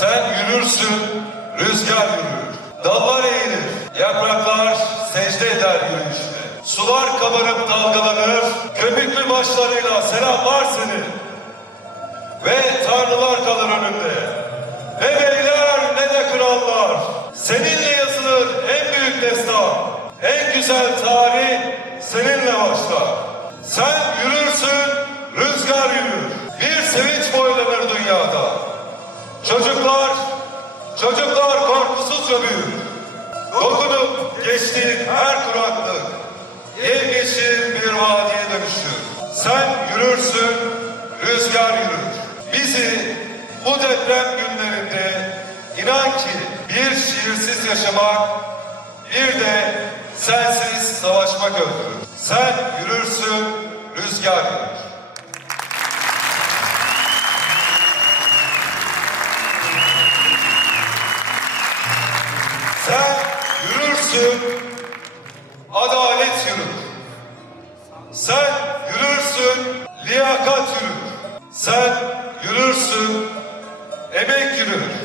Sen yürürsün, rüzgar yürür. Dallar eğilir, yapraklar secde eder yürüyüşüne. Sular kabarıp dalgalanır, köpüklü başlarıyla selamlar seni. Ve tanrılar kalır önünde. Ne beyler ne de krallar. Seninle yazılır en büyük destan. En güzel tarih seninle başlar. Sen yürürsün, rüzgar yürür. Bir sevinç boylanır dünyada. Çocuklar, çocuklar korkusuzca büyür. Dokunup geçtiğin her kuraklık yemyeşil bir vadiye dönüşür. Sen yürürsün, rüzgar yürür. Bizi bu deprem günlerinde inan ki bir şiirsiz yaşamak, bir de sensiz savaşmak öldürür. Sen yürürsün, rüzgar yürür. yürürsün, adalet yürür. Sen yürürsün, liyakat yürür. Sen yürürsün, emek yürür.